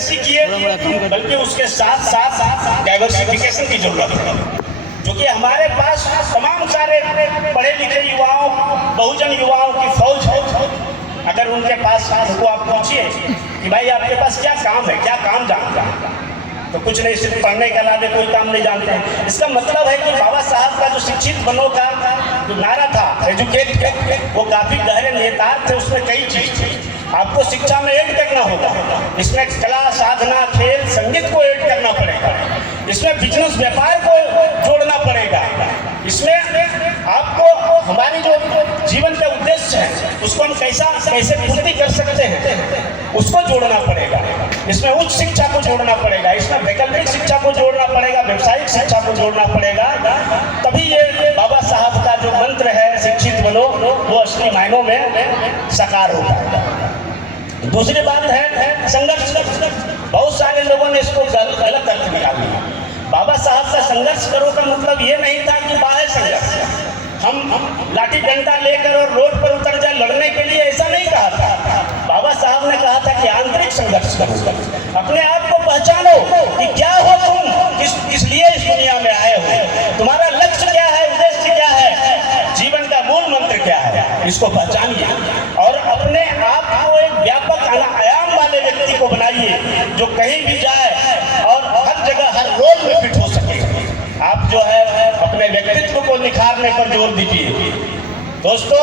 सीखिए, बल्कि उसके साथ साथ डाइवर्सिफिकेशन की जरूरत है, जो कि हमारे पास तमाम सारे पढ़े लिखे युवाओं, बहुजन युवाओं की फौज है। अगर उनके पास उनको आप पूछिए कि भाई आपके पास क्या काम है, क्या काम जानता है, तो कुछ नहीं, सिर्फ पढ़ने के अलावा कोई काम नहीं जानते हैं। इसका मतलब है कि बाबा साहब का जो शिक्षित बनो का जो नारा था, एजुकेट, वो काफी गहरे निहितार्थ थे, उसमें कई चीज थी। आपको शिक्षा में ऐड करना होगा, इसमें कला, साधना, खेल, संगीत को ऐड करना पड़ेगा, इसमें बिजनेस, व्यापार को जोड़ना पड़ेगा, इसमें आपको हमारी जो जीवन का उद्देश्य है उसको हम कैसे पूर्ति कर सकते हैं उसको जोड़ना पड़ेगा, इसमें उच्च शिक्षा को जोड़ना पड़ेगा, इसमें वैकल्पिक शिक्षा को जोड़ना पड़ेगा, व्यवसायिक शिक्षा को जोड़ना पड़ेगा। तभी ये बाबा साहब का जो मंत्र है शिक्षित बनो, वो असली मायनों में साकार होता है। दूसरी बात है संघर्ष। बहुत सारे लोगों ने इसको गलत अर्थ निकाला। बाबा साहब का संघर्ष करो का मतलब ये नहीं था कि बाहर संघर्ष, हम लाठी डंडा लेकर और रोड पर उतर जाए लड़ने के लिए, ऐसा नहीं कहा था। बाबा साहब ने कहा था कि आंतरिक संघर्ष करो, अपने आप को पहचानो कि क्या हो तुम, किस लिए इस दुनिया में आए हो, तुम्हारा लक्ष्य क्या है, उद्देश्य क्या है, जीवन का मूल मंत्र क्या है, इसको पहचानिए और अपने आप को एक व्यापक आयाम वाले व्यक्ति को बनाइए, जो कहीं भी जाए और हर जगह हर रोल में फिट हो सके। आप जो है अपने व्यक्तित्व को निखारने पर जोर दीजिए। दोस्तों,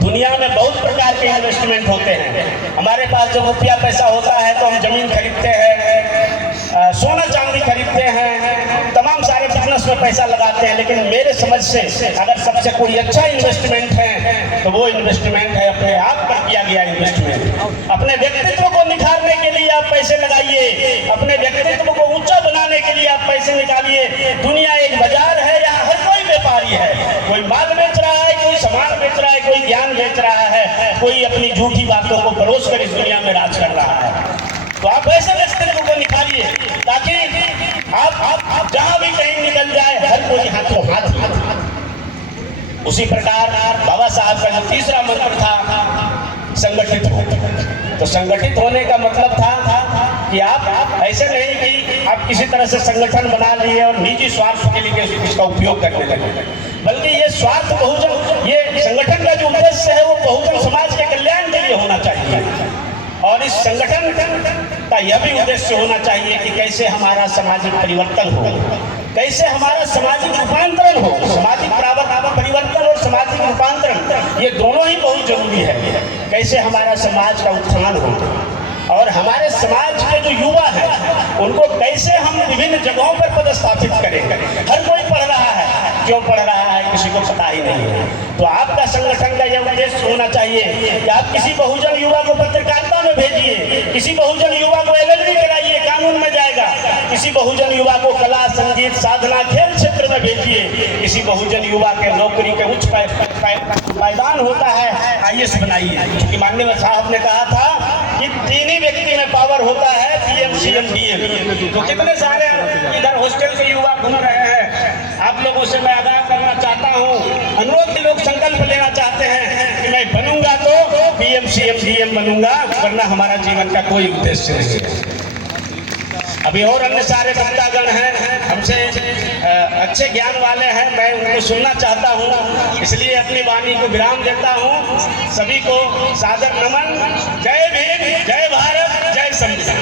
दुनिया में बहुत प्रकार के इन्वेस्टमेंट होते हैं। हमारे पास जब रुपया पैसा होता है तो हम जमीन खरीदते हैं, सोना चांदी खरीदते हैं, तमाम सारे बिजनेस में पैसा लगाते हैं। लेकिन मेरे समझ से अगर सबसे कोई अच्छा इन्वेस्टमेंट है तो वो इन्वेस्टमेंट है अपने आप पर किया गया इन्वेस्टमेंट। अपने व्यक्तित्व को निखारने के लिए आप पैसे लगाइए, अपने व्यक्तित्व को ऊंचा बनाने के लिए आप पैसे निकालिए। दुनिया एक बाजार है, यहाँ हर कोई व्यापारी है, कोई माल बेच रहा है, कोई सामान बेच रहा है, कोई ज्ञान बेच रहा है, कोई अपनी झूठी बातों को परोस कर इस दुनिया में राज कर रहा है। तो आप ऐसे व्यक्तित्व को निकालिए ताकि आप जहां भी कहीं निकल जाए हर कोई हाथों हाथ। उसी प्रकार बाबा साहब का जो तीसरा मंत्र था संगठित हो, तो संगठित होने का मतलब था कि आप ऐसे नहीं कि आप किसी तरह से संगठन बना लिए और निजी स्वार्थ के लिए इसका उपयोग करने लगे, बल्कि ये स्वार्थ बहुजन, ये संगठन का जो उद्देश्य है वो बहुजन समाज के कल्याण के लिए होना चाहिए। और इस संगठन का यह भी उद्देश्य होना चाहिए कि कैसे हमारा सामाजिक परिवर्तन हो, कैसे हमारा सामाजिक रूपांतरण हो। सामाजिक परिवर्तन और सामाजिक रूपांतरण ये दोनों ही बहुत जरूरी है। कैसे हमारा समाज का उत्थान हो और हमारे समाज के जो युवा हैं उनको कैसे हम विभिन्न जगहों पर पदस्थापित करेंगे। हर कोई पढ़ रहा है, क्यों पढ़ रहा है किसी को पता ही नहीं है। तो आपका संगठन का यह उद्देश्य होना चाहिए कि आप किसी बहुजन युवा को पत्रकारिता में भेजिए, किसी बहुजन युवा को LLB कराइए, कानून में जाएगा, किसी बहुजन युवा को कला, संगीत, साधना, खेल क्षेत्र में भेजिए, किसी बहुजन युवा के नौकरी के उच्च पायदान होता है IAS बनाइए। क्योंकि माननीय साहब ने कहा था कि तीन ही व्यक्ति में पावर होता है, PM, CM, DM। तो कितने सारे इधर हॉस्टल के युवा घूम रहे हैं, आप लोगों से मैं आगाह करना चाहता हूँ, अनुरोध के लोग संकल्प लेना चाहते हैं कि मैं बनूंगा तो PM, CM, DM बनूंगा, वरना हमारा जीवन का कोई उद्देश्य नहीं है। अभी और अन्य सारे वक्तागण हैं, हमसे अच्छे ज्ञान वाले हैं, मैं उनको सुनना चाहता हूं, इसलिए अपनी वाणी को विराम देता हूं। सभी को सादर नमन। जय भीम, जय भारत, जय संविधान।